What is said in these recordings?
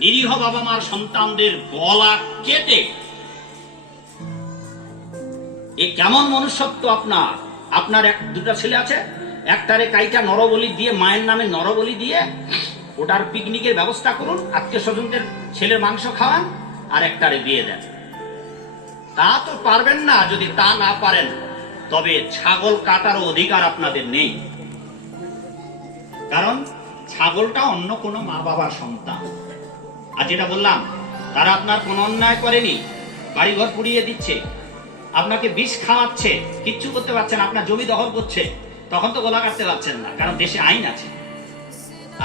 নিরীহ বাবা মার সন্তানদের গলা কেটে। এ কেমন মনুষ্যত্ব আপনার? আপনার এক দুটা ছেলে আছে, একটারে কাইটা নরবলি দিয়ে, মায়ের নামে নরবলি দিয়ে ওটার পিকনিকের ব্যবস্থা করুন আত্মীয় স্বজনদের ছেলের মাংস খাওয়ান, আর একটারে বিয়ে দেন। তা তো পারবেন না, যদি তা না পারেন, তবে ছাগল কাটারও অধিকার আপনাদের নেই। কারণ ছাগলটা অন্য কোনো মা বাবার সন্তান। আর যেটা বললাম তারা আপনার কোনো অন্যায় করেনি বাড়িঘর পুড়িয়ে দিচ্ছে আপনাকে বিষ খাওয়াচ্ছে কিচ্ছু করতে পারছেন না, আপনার জমি দখল করছে তখন তো গলা কাটতে পারছেন না কারণ দেশে আইন আছে।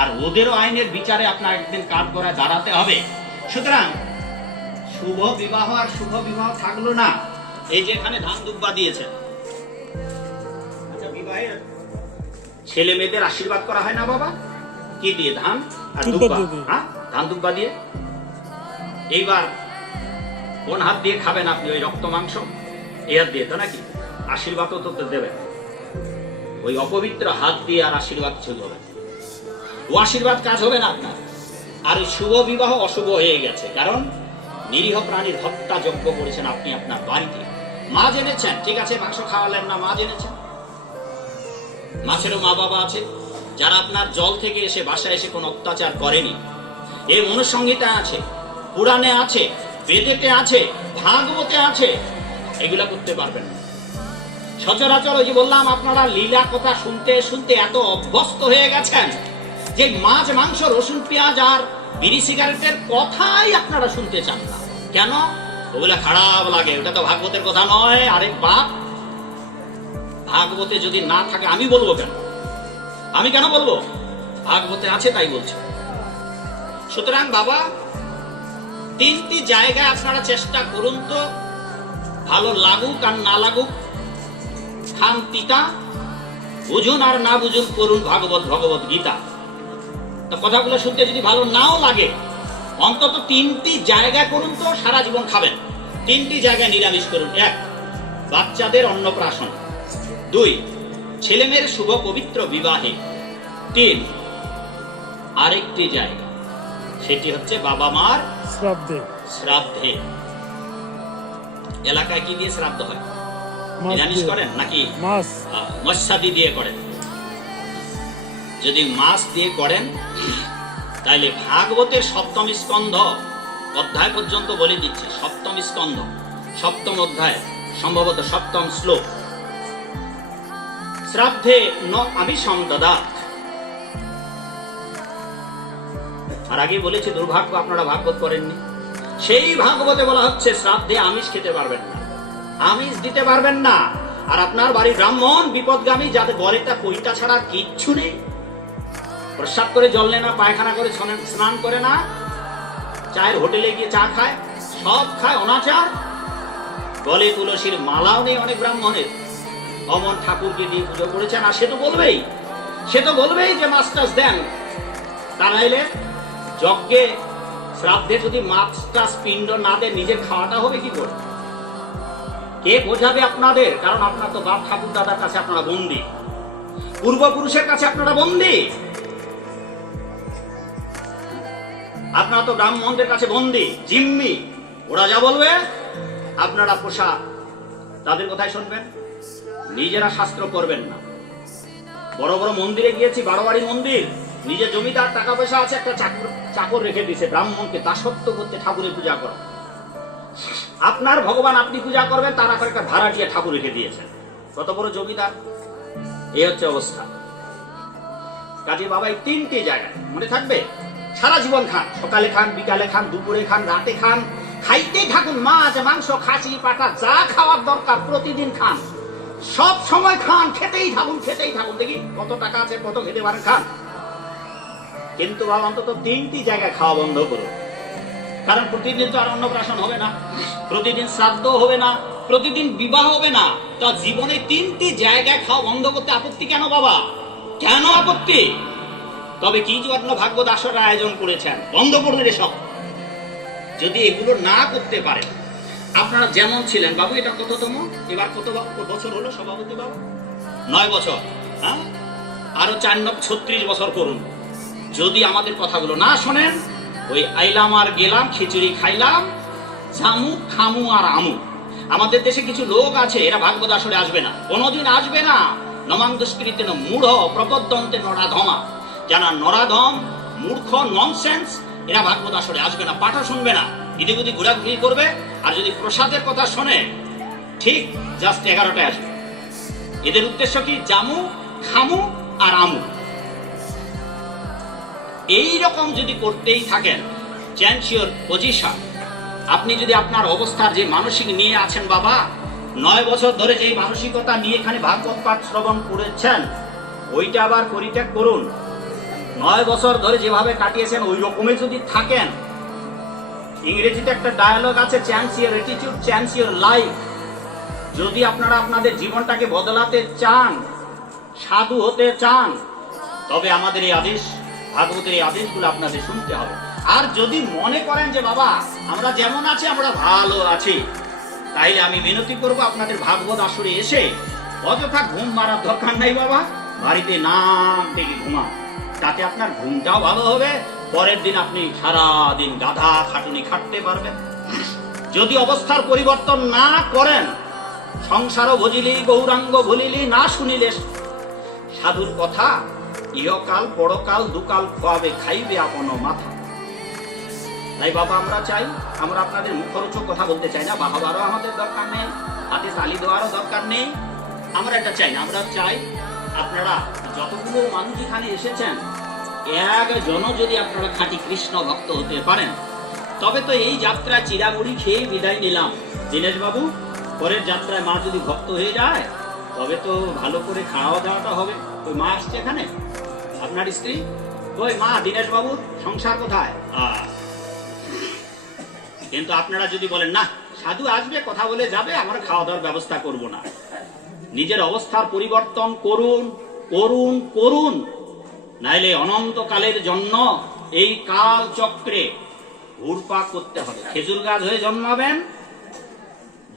আর ওদেরও আইনের বিচারে আপনার একদিন কাঠ করায় দাঁড়াতে হবে। সুতরাং শুভ বিবাহ আর শুভ বিবাহ থাকল না এই যে এখানে ধান দুব্বা দিয়েছেন। আচ্ছা বিবাহের ছেলে মেয়েদের আশীর্বাদ করা হয় না বাবা? কি দিয়ে ধান আর দুব্বা হ্যাঁ? ধান দুব্বা দিয়ে এইবার কোন হাত দিয়ে খাবেন আপনি? ওই রক্ত মাংস? এই হাত দিয়ে তো নাকি? আশীর্বাদ তো দেবেন। ওই অপবিত্র হাত দিয়ে আর আশীর্বাদ কিছু হবে ও আশীর্বাদ কাজ হবে না আপনার। আর শুভ বিবাহ অশুভ হয়ে গেছে। কারণ নিরীহ প্রাণীর হত্যা যজ্ঞ করেছেন আপনি আপনার বাড়িতে। মা জেনেছেন, ঠিক আছে, মাংস খাওয়ালেন না, মা জেনেছেন। মাছেরও মা বাবা আছে। যারা আপনার জল থেকে এসে বাসায় এসে কোনো অত্যাচার করেনি এই মনুসংহিতা আছে, পুরাণে আছে, বেদেতে আছে, ভাগবতে আছে। এগুলা করতে পারবেন সচরাচর ওই বললাম, আপনারা লীলা কথা শুনতে শুনতে এত অভ্যস্ত হয়ে গেছেন যে মাছ, মাংস, রসুন, পেঁয়াজ আর বিড়ি, সিগারেটের কথাই আপনারা শুনতে চান না। কেন? ওগুলা খারাপ লাগে, ওটা তো ভাগবতের কথা নয়। আরেক বাপ! ভাগবতে যদি না থাকে, আমি বলব কেন? আমি কেন বলব? ভাগবতে আছে তাই বলছি। সুতরাং বাবা, তিনটি জায়গায় আপনারা চেষ্টা করুন তো, ভালো লাগুক আর না লাগুক, খান তিতা বুঝুন আর না বুঝুন করুন ভাগবত, ভগবত গীতা। তো কথাগুলো শুনতে যদি ভালো নাও লাগে, অন্তত তিনটি জায়গায় করুন তো, সারা জীবন খাবেন। তিনটি জায়গায় নিরামিষ করুন। এক, বাচ্চাদের অন্নপ্রাশন। দুই, ছেলেমেয়ের শুভ পবিত্র বিবাহে। তিন, আরেকটি জায়গা সেটি হচ্ছে বাবা মার শ্রাদ্ধে। শ্রাদ্ধে। এলাকায় কি দিয়ে শ্রাদ্ধ হয়? নিরামিষ করেন নাকি? মাছ। মৎস্যাদি দিয়ে করেন। যদি মাছ দিয়ে করেন তাইলে ভাগবতের সপ্তম স্কন্ধ অধ্যায় পর্যন্ত বলে দিচ্ছে সপ্তম স্কন্ধ। সপ্তম অধ্যায় সম্ভবত সপ্তম শ্লোক। শ্রাদ্ধে ন আমিষম দদাত। আর আগে বলেছি, দুর্ভাগ্য আপনারা ভাগবত করেননি সেই ভাগবতে বলা হচ্ছে, শ্রাদ্ধে আমিষ খেতে পারবেন না। আমিষ দিতে পারবেন না। আর আপনার বাড়ি ব্রাহ্মণ বিপদগামী, যাদের গলেটা পৈতা ছাড়া কিচ্ছু নেই, প্রসাদ করে জল নেয় না, পায়খানা করে স্নান- করে না, চায়ের হোটেলে গিয়ে চা খায়, সব খায় অনাচার। গলে তুলসীর মালাও নেই অনেক ব্রাহ্মণের। অমন ঠাকুরকে দিয়ে পুজো করেছেন, আর সে তো বলবেই, সে তো বলবেই যে টাছ দেন। তা নাইলে যজ্ঞে শ্রাদ্ধে যদি মাছ টাছ পিণ্ড না দেয়, নিজের খাওয়াটা হবে কি করে? কে বোঝাবে আপনাদের? কারণ আপনার তো বাপ ঠাকুর দাদার কাছে আপনারা বন্দি। পূর্বপুরুষের কাছে আপনারা বন্দি। আপনারা তো ব্রাহ্মণদের কাছে বন্দি, জিম্মি। ওরা যা বলবে, আপনারা পোষা তাদের কথাই শুনবেন। নিজেরা শাস্ত্র করবেন না। বড় বড় মন্দিরে গিয়েছি, বারোয়ারি মন্দির। নিজের জমিদার টাকা পয়সা আছে, একটা চাকর চাকর রেখে দিয়েছে, ব্রাহ্মণকে দাসত্ব করতে ঠাকুরের পূজা করো। আপনার ভগবান আপনি পূজা করবেন, তার আবার একটা ভাড়াটিয়া ঠাকুর রেখে দিয়েছেন। কত বড় জমিদার? এই হচ্ছে অবস্থা। কাজে বাবা এই তিনটি জায়গায়, মনে থাকবে? সারা জীবন খান, সকালে খান, বিকালে খান, দুপুরে খান, রাতে খান, খাইতেই থাকুন, মাছ, মাংস, খাসি, পাটা, যা খাওয়ার দরকার প্রতিদিন খান। সব সময় খান, খেতেই থাকুন খেতেই থাকুন। দেখি কত টাকা আছে, কত খেতে পারেন, খান। কিন্তু বাবা, অন্তত তিনটি জায়গায় খাওয়া বন্ধ করুন কারণ প্রতিদিন তো আর অন্নপ্রাশন হবে না, প্রতিদিন শ্রাদ্ধ হবে না, প্রতিদিন বিবাহ হবে না। তা জীবনে তিনটি জায়গায় খাওয়া বন্ধ করতে আপত্তি কেন বাবা? কেন আপত্তি? তবে কি জন্য ভাগবত আসরের আয়োজন করেছেন, বন্ধ করবেন এসব যদি এগুলো না করতে পারেন, আপনারা যেমন ছিলেন, বাবু, এটা কততম? এবার কত বছর হলো সভাপতি বাবু? নয় বছর হ্যাঁ? আরও চার ছত্রিশ বছর করুন। যদি আমাদের কথাগুলো না শোনেন, ওই আইলাম আর গেলাম, খিচুড়ি খাইলাম জামু খামু আর আমু। আমাদের দেশে কিছু লোক আছে, এরা ভাগবত আসরে আসবে না। কোনোদিন আসবে না। নমাং দুষ্কৃতি মূঢ়, প্রপদ্যন্তে নরাধমা যারা নরাধম মূর্খ ননসেন্স এরা ভাগবত আসরে আসবে না পাঠা শুনবে না। ইদিক উদিক ঘোরাঘুরি করবে, আর যদি প্রসাদের কথা শোনে, ঠিক জাস্ট এগারোটায় আসবে। এদের উদ্দেশ্য কি? জামু, খামু আর আমু। এই রকম যদি করতেই থাকেন চেঞ্জ ইউর পজিশন। আপনি যদি আপনার অবস্থার যে মানসিক নিয়ে আছেন বাবা, নয় বছর ধরে যে মানসিকতা নিয়ে এখানে ভাগবত পাঠ শ্রবণ করেছেন, ওইটা আবার পরিত্যাগ করুন। নয় বছর ধরে যেভাবে কাটিয়েছেন, ওই রকমই যদি থাকেন। ইংরেজিতে একটা ডায়ালগ আছে chance your attitude chance life যদি আপনারা আপনাদের জীবনটাকে বদলাতে চান, সাধু হতে চান, তবে আমাদের এই আদেশ ভাগবতের এই আদেশগুলো আপনাদের শুনতে হবে। আর যদি মনে করেন যে, বাবা, আমরা যেমন আছি, আমরা ভালো আছি, তাইলে আমি মিনতি করব আপনাদের ভাগবত আসরে এসে, অযথা ঘুম মারার দরকার নাই বাবা, বাড়িতে নাম থেকে ঘুমান তাতে আপনার ঘুমটাও ভালো হবে, পরের দিন আপনি সারা দিন গাধা খাটুনি খাটতে পারবেন। যদি অবস্থার পরিবর্তন না করেন, সংসারও ভজিলি গৌরাঙ্গ ভুলিলি, না শুনিলে সাধুর কথা ইহকাল, পরকাল, দুকাল খোয়াবে খাইবে আপন মাথা? তাই বাবা, আমরা চাই, আমরা আপনাদের মুখরোচক কথা বলতে চাই না, বাহাবারও আমাদের দরকার নেই, হাতে তালি দেওয়ারও দরকার নেই। আমরা এটা চাই না, আমরা চাই আপনারা যতগুলো মানুষ এখানে এসেছেন একজন যদি আপনারা খাঁটি কৃষ্ণ ভক্ত হতে পারেন, তবে তো এই যাত্রা চিরামুড়ি খেয়ে বিদায় নিলাম। দীনেশ বাবু পরের যাত্রায় মা যদি ভক্ত হয়ে যায়, তবে তো ভালো করে খাওয়া দাওয়াটা হবে। ওই মা আসছে এখানে? আপনার স্ত্রী? ওই মা দীনেশ বাবুর সংসার কোথায়? কিন্তু আপনারা যদি বলেন না সাধু আসবে কথা বলে যাবে আমরা খাওয়া দাওয়ার ব্যবস্থা করব না। নিজের অবস্থার পরিবর্তন করুন করুন করুন। নাইলে অনন্তকালের জন্য এই কাল চক্রে ঘুরপা করতে হবে। খেজুর গাছ হয়ে জন্মাবেন।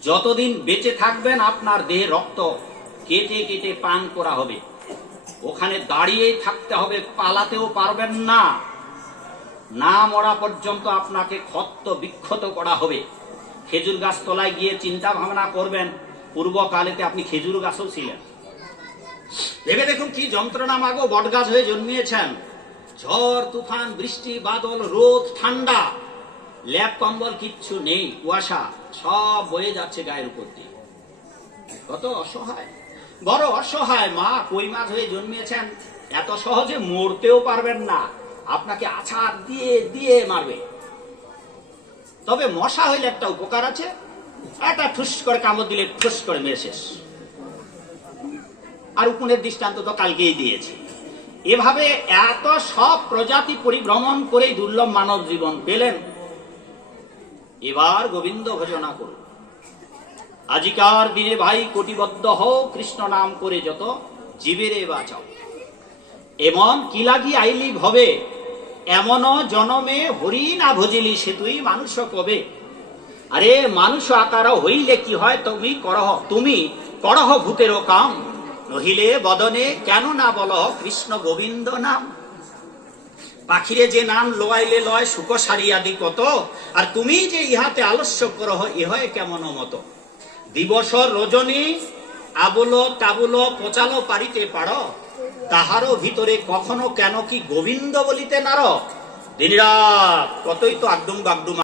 যতদিন বেঁচে থাকবেন আপনার দেহে রক্ত কেটে কেটে পান করা হবে। ওখানে দাঁড়িয়েই থাকতে হবে, পালাতেও পারবেন না। না মরা পর্যন্ত আপনাকে ক্ষত বিক্ষত করা হবে। খেজুর গাছ তলায় গিয়ে চিন্তা ভাবনা করবেন, পূর্বকালেতে আপনি খেজুর গাছও ছিলেন। ভেবে দেখুন কি যন্ত্রণা মাগো বট গাছ হয়ে জন্মিয়েছেন। ঝড়, তুফান, বৃষ্টি, বাদল, রোদ, ঠান্ডা ল্যাপ কম্বল কিচ্ছু নেই, কুয়াশা, সব বয়ে যাচ্ছে গায়ের উপর দিয়ে। কত অসহায়। বড় অসহায় মা, কই মাছ হয়ে জন্মিয়েছেন? এত সহজে মরতেও পারবেন না। আপনাকে আছাড় দিয়ে দিয়ে মারবে। তবে মশা হইলে একটা উপকার আছে। একটা ঠুস করে কামড় দিলে ঠুস করে মেরে শেষ। আর উকুনের দৃষ্টান্ত তো কালকেই দিয়েছে। এভাবে এত সব প্রজাতি পরিভ্রমণ করেই দুর্লভ মানব জীবন পেলেন। এবার গোবিন্দ ঘোষণা করুন। আজিকার দিনে ভাই কোটিবদ্ধ হও, কৃষ্ণ নাম করে যত জীবেরে বাঁচাও। এমন কি লাগি আইলি ভবে? এমন জনমে হরি না ভজিলি সে তুই মানুষ কবে? আরে মানুষ আকার হইলে কি হয় তুমি করহ তুমি করহ ভূতের কাম। নহিলে বদনে কেন না বল কৃষ্ণ গোবিন্দ নাম? পাখিরে যে নাম লয়াইলে লয় সুখ সারিয়াদি কত? আর তুমি যে ইহাতে আলস্য করহ, ইহয় কেমন মতো? দিবস রজনী আবুল তাবুল পচালো পারিতে পারো। তাহারও ভিতরে কখনো কেন কি গোবিন্দ বলিতে নার দিনরাত কতই তো আগডুম বাগডুম